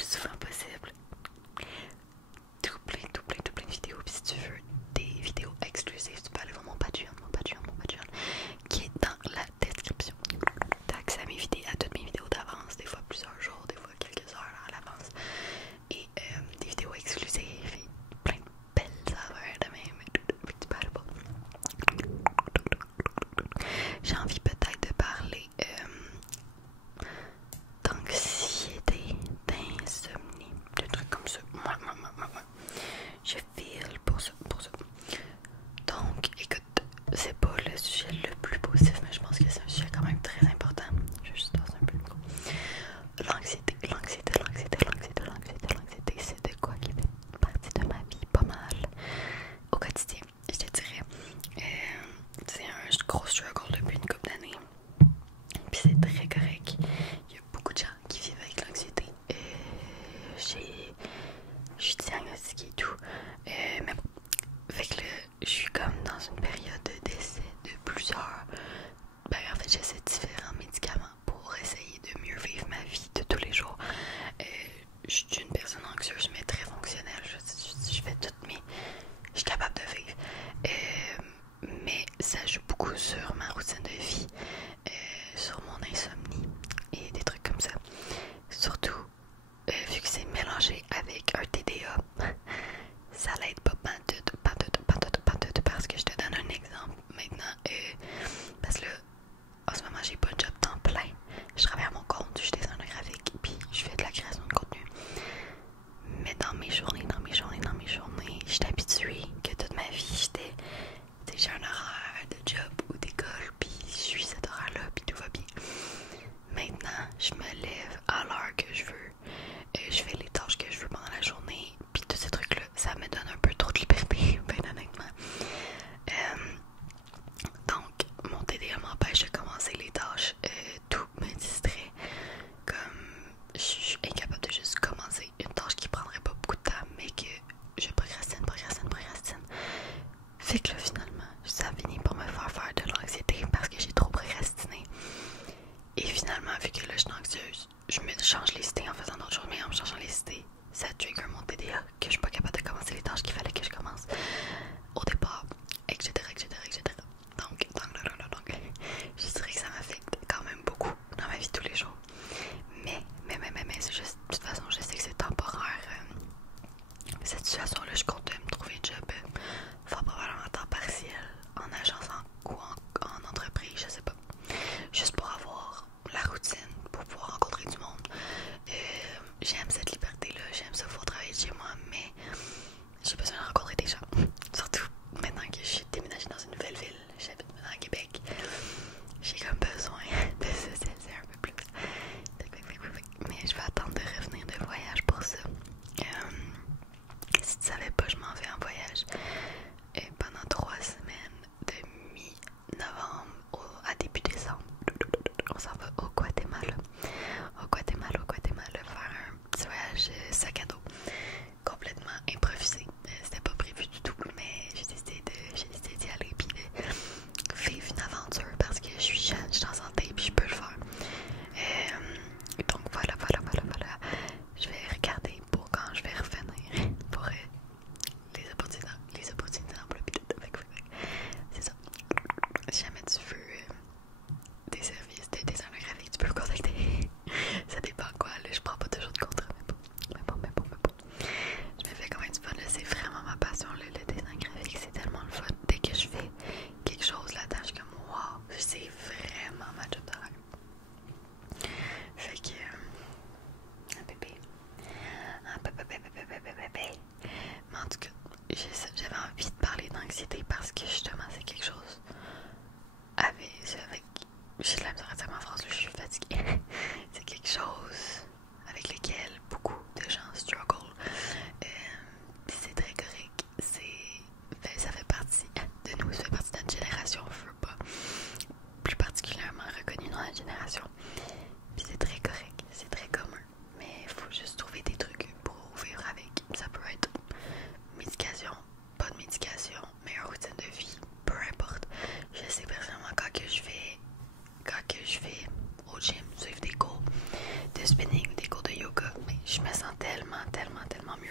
plus souvent possible. Tout plein de vidéos. Puis si tu veux des vidéos exclusives, tu peux aller voir mon Patreon, qui est dans la description. T'as accès à toutes mes vidéos d'avance, des fois plusieurs jours, des fois quelques heures à l'avance. Et des vidéos exclusives et plein de belles affaires de même. Fait que tu peux aller voir. J'ai envie peut-être de parler d'anxiété, d'insomnie.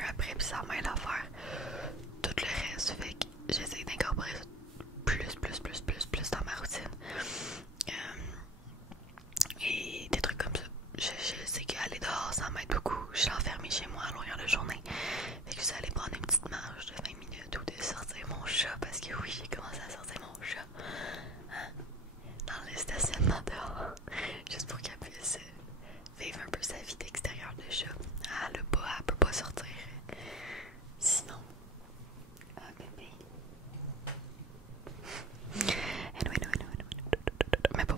après, puis ça m'aide à faire tout le reste. Fait que j'essaie d'incorporer plus dans ma routine. Et des trucs comme ça. Je sais qu'aller dehors, ça m'aide beaucoup. Je suis enfermée chez moi à longueur de journée. Fait que j'allais prendre une petite marche de 20 minutes ou de sortir mon chat, parce que oui, j'ai commencé à sortir mon chat dans le stationnement dehors, juste pour qu'elle puisse vivre un peu sa vie d'extérieur de chat. Elle peut pas sortir. Sinon, bébé. Mais bon.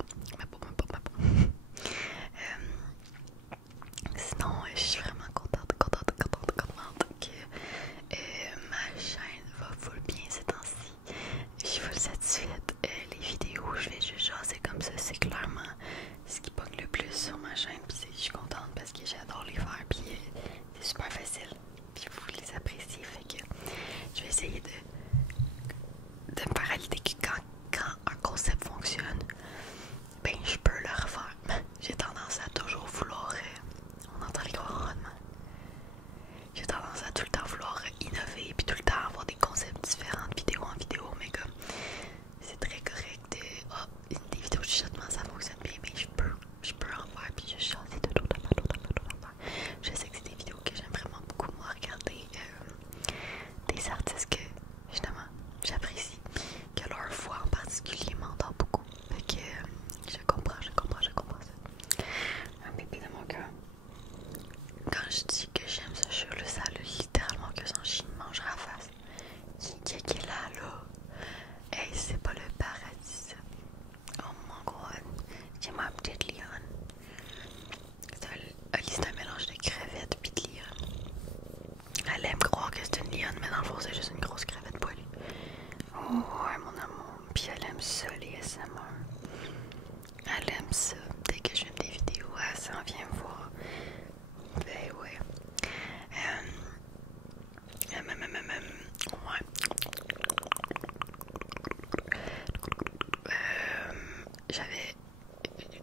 Sinon, je suis vraiment contente que ma chaîne va full bien ces temps-ci. Je suis full satisfaite. Les vidéos, je vais juste jaser comme ça, c'est clairement ce qui pogne le plus sur ma chaîne. Puis je suis contente parce que j'adore les faire. Puis c'est super facile. Puis vous les appréciez. Fait que je vais essayer de me faire à l'idée que quand un concept fonctionne, ben je peux le refaire. J'ai tendance à toujours vouloir, on entend les gros ronronnements. J'ai tendance à tout le temps vouloir innover, puis tout le temps avoir des concepts différents de vidéo en vidéo, mais comme c'est très correct. Des vidéos de chuchotement ça fonctionne bien, mais je peux en faire, puis je chante de d'autres affaires. Je sais que c'est des vidéos que j'aime vraiment beaucoup, moi, regarder des artistes que justement j'apprécie, que leur voix en particulier m'entend beaucoup. Fait que je comprends ça. Un bébé dans mon cœur. Quand je dis que j'aime ce chat-là, ça a littéralement que son chien me mange à la face. Qui est là. Hey, c'est pas le paradis, ça. Oh mon god. C'est ma petite lionne. C'est un mélange de crevettes pis de lionne. Elle aime croire que c'est une lionne, mais dans le fond, c'est juste une grosse crevette poilue. Oh, ouais, mon amour. Puis elle aime ça, les SMR. Elle aime ça. Dès que je filme des vidéos, elle s'en vient me voir. Ben ouais. Ouais.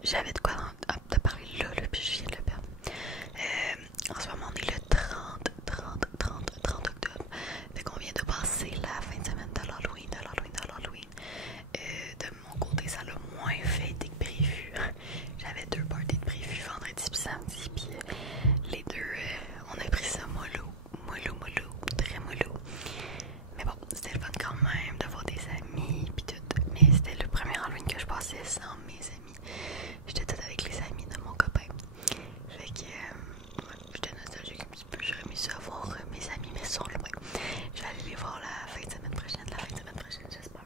J'avais de quoi te parler là, puis je viens de le perdre. En ce moment, on est le 30 octobre. Fait qu'on vient de passer la fin de semaine de l'Halloween. De mon côté, ça l'a moins fêté que prévu. J'avais 2 parties de prévu vendredi puis samedi, puis les deux, on a pris ça mollo, très mollo. Mais bon, c'était le fun quand même d'avoir des amis puis tout. Mais c'était le premier Halloween que je passais sans mes amis. J'étais toute avec les amis de mon copain. Fait que j'étais nostalgique un petit peu. J'aurais aimé ça voir mes amis, mais sont loin. Je vais aller les voir la fin de semaine prochaine, j'espère.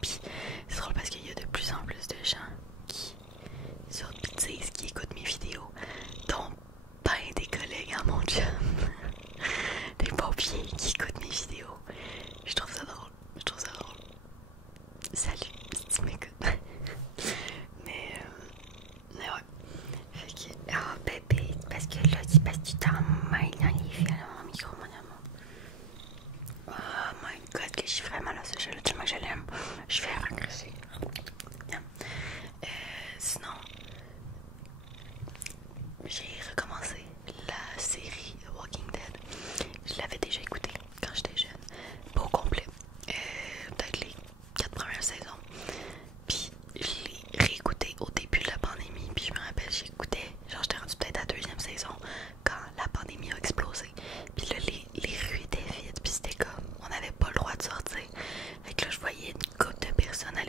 Puis c'est drôle parce qu'il y a de plus en plus de gens qui disent qui écoutent mes vidéos, dont ben des collègues à mon job, des pompiers qui écoutent mes vidéos. Je trouve ça drôle. Salut, si tu m'écoutes. mais ouais. Fait que, oh bébé, parce que là, c'est parce que tu t'en mêles dans les fils à mon micro, mon amour. Oh my god, que je suis vraiment là, ce jeu-là, tellement que je l'aime. Je vais regresser. Sinon, j'ai recommencé la série Walking Dead. Je l'avais déjà écoutée quand j'étais jeune, pas au complet. Peut-être les 4 premières saisons. Puis je l'ai réécouté au début de la pandémie. Puis je me rappelle, j'écoutais, genre j'étais rendue peut-être à la 2e saison quand la pandémie a explosé. Puis là, les rues étaient vides. Puis c'était comme, on n'avait pas le droit de sortir. Fait que là, je voyais une couple de personnes à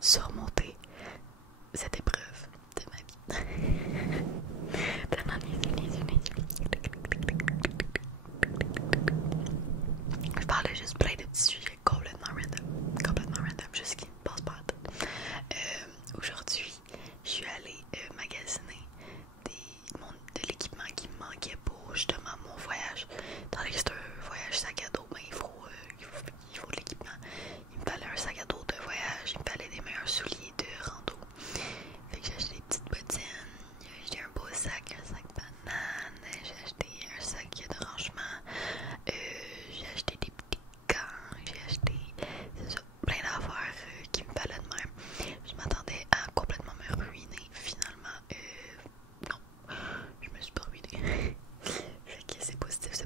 surmonter cette épreuve de ma vie. Je parlais juste plein de petits sujets complètement random, juste qui me passent par la tête. Aujourd'hui, je suis allée magasiner de l'équipement qui me manquait pour justement mon voyage. Tandis que c'est un voyage sac à dos, ben, il faut de l'équipement. Il me fallait un sac à dos de voyage, il me fallait des meilleurs souliers de rando. Fait que j'ai acheté des petites bottines, j'ai acheté un beau sac, un sac banane, j'ai acheté un sac de rangement, j'ai acheté des petits gants, j'ai acheté plein d'affaires qui me fallait de même. Je m'attendais à complètement me ruiner, finalement non, je me suis pas ruinée. Fait que c'est positif.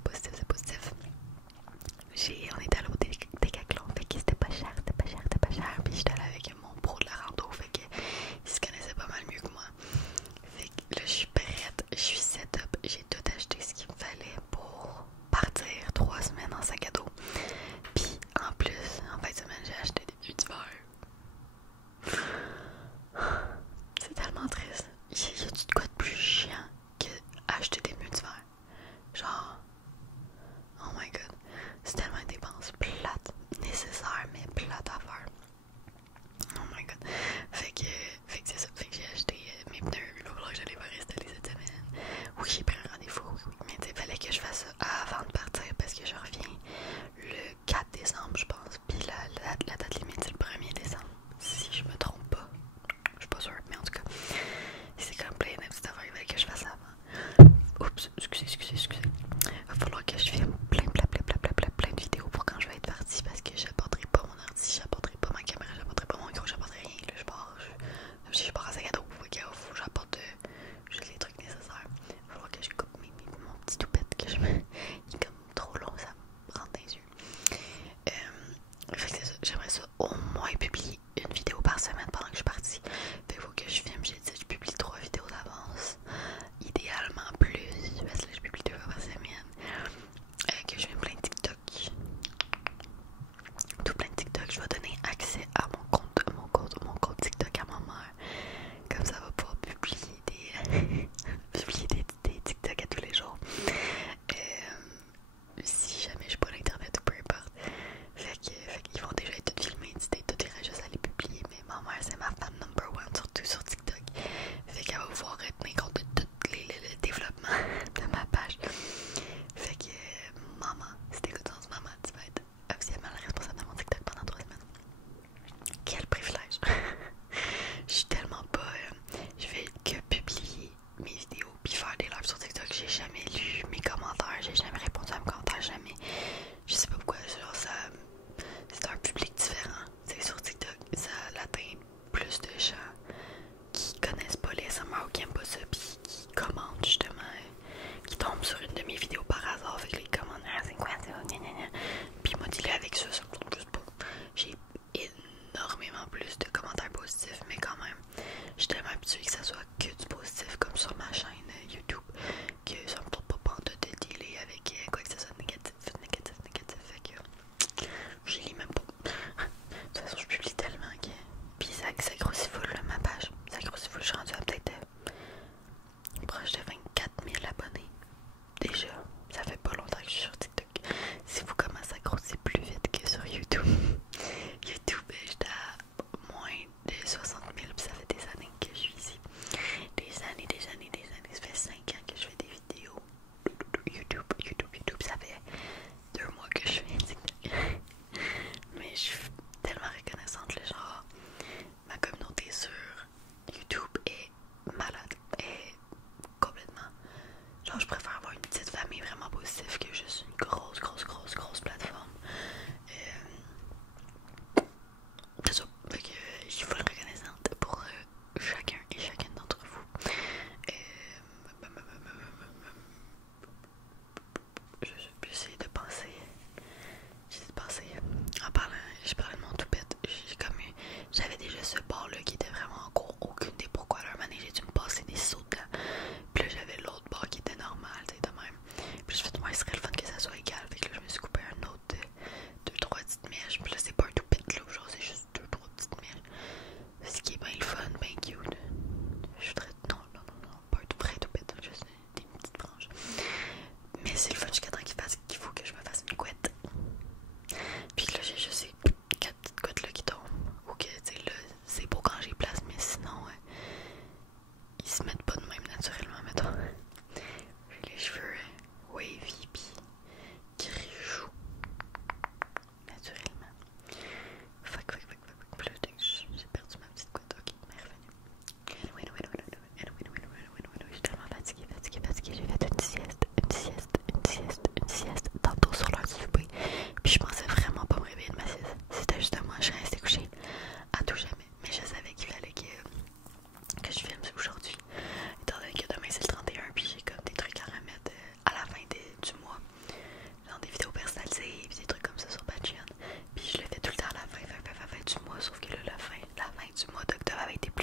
On était allé au Décathlon, fait que c'était pas cher, puis j'étais allée avec mon pro de la rando, fait que il se connaissait pas mal mieux que moi. Fait que là je suis prête, je suis set-up, j'ai tout acheté ce qu'il me fallait pour partir 3 semaines en sac à dos. Puis en plus, en fin de semaine, j'ai acheté des billets d'hiver. C'est tellement triste. Y a-tu de quoi de plus chiant que acheter des billets d'hiver? Genre, oh my god, c'est tellement une dépense plate, nécessaire mais plate à faire. Oh my god. Fait que c'est ça. Fait que j'ai acheté mes pneus. Il va falloir que j'allais faire installer cette semaine. Oui, j'ai pris un rendez-vous, oui. Mais il fallait que je fasse ça avant de partir parce que je reviens le 4 décembre, je pense. Puis la date limite, c'est le 1er décembre. Si je me trompe pas. Je suis pas sûre, mais en tout cas, c'est comme plein de petites affaires qu'il fallait que je fasse avant. Oups, excusez. Il va falloir que je filme plein de vidéos pour quand je vais être partie parce que j'apporterai pas mon ordi, j'apporterai pas ma caméra, j'apporterai pas mon micro, j'apporterai rien. Là, je pars en sac à dos, faut que j'apporte juste les trucs nécessaires. Il va falloir que je coupe mon petit toupette que je mets. Il est comme trop long, ça me rentre dans les yeux. Fait que c'est ça, j'aimerais ça au moins publier une vidéo par semaine pendant que je suis partie. Fait qu'il faut que je filme, j'ai dit je publie 3 vidéos d'avance. Idéalement plus, parce que là je publie 2 fois par semaine. Que je fais plein de TikTok. Tout plein de TikTok. Je vais donner accès à mon compte TikTok à ma mère. Comme ça, elle va pouvoir publier des TikTok à tous les jours. Si jamais je pas l'internet ou peu importe. Fait qu'ils vont déjà être tout filmés, tout irait juste à les publier. Mais ma mère, c'est ma fan number one, surtout sur TikTok. Fait qu'elle va pouvoir tenir compte de tout le développement de ma page. Fait que maman, si t'écoutes en ce moment, tu vas être officiellement la responsable de mon TikTok pendant 3 semaines. Quel privilège! Je suis tellement pas. Je fais que publier mes vidéos puis faire des lives sur TikTok. J'ai jamais lu mes commentaires, j'ai jamais répondu à mes commentaires, jamais. Je sais pas pourquoi, genre ça. C'est un public différent. C'est sur TikTok, ça atteint plus de gens qui connaissent pas les SMR ou qui aiment pas ça puis qui commentent justement, qui tombent sur une de mes vidéos par hasard, fait que les commentaires c'est quoi ça, puis moi dis-le avec ça, ça me tombe juste pas. J'ai énormément plus de commentaires positifs, mais quand même je suis tellement habituée que ça soit que du positif comme sur ma chaîne YouTube que ça me tombe pas pantoute de dealer avec quoi que ce soit négatif, fait que je lis même pas. De toute façon je publie tellement que puis ça grossit full là, ma page, ça grossit full, je suis rendue à peut-être proche de 24 000 abonnés. Déjà, ça fait pas longtemps que je suis sur TikTok. Si vous commencez à grossir plus vite que sur YouTube. YouTube, j'étais à moins de 60 000, puis ça fait des années que je suis ici. Des années. Ça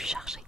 chargé.